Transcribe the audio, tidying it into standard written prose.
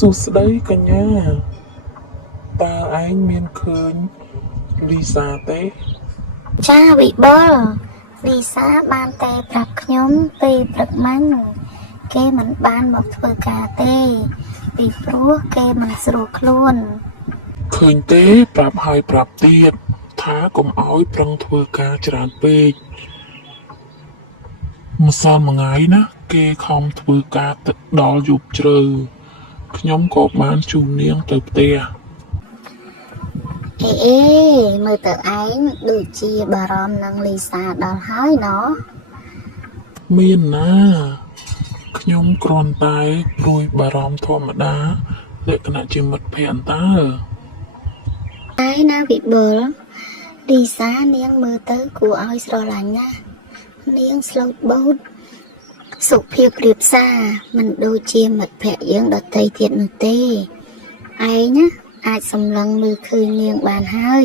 សួស្តីកញ្ញាតើឯងមានឃើញលីសាទេ ចាវិបុលលីសាបានតែប្រាប់ខ្ញុំពេលព្រឹកមិញគេមិនបានមកធ្វើការទេពីព្រោះគេមិនស្រួលខ្លួន ឃើញទេប្រាប់ហើយប្រាប់ទៀតថាកុំអោយប្រឹងធ្វើការច្រើនពេកម្សិលមួយថ្ងៃណាគេខំធ្វើការទឹកដល់យប់ជ្រៅខ្ញុំក៏បានជូននាងទៅផ្ទះ អេមើលទៅឯងដូចជាបារម្ភនឹងលីសាដល់ហើយណោះ មានណាខ្ញុំគ្រាន់តែព្រួយបារម្ភធម្មតាលក្ខណៈជាមិត្តភក្តិតើ តែណាវិបុលលីសានាងមើលទៅគួរឲ្យស្រឡាញ់ណាស់នាងស្លូតបូតសុភាពរៀបសារមិនដូចជាមិត្តភក្តិយើងដទៃទៀតនោះទេឯងណាអាចសម្លឹងមើលឃើញនាងបានហើយ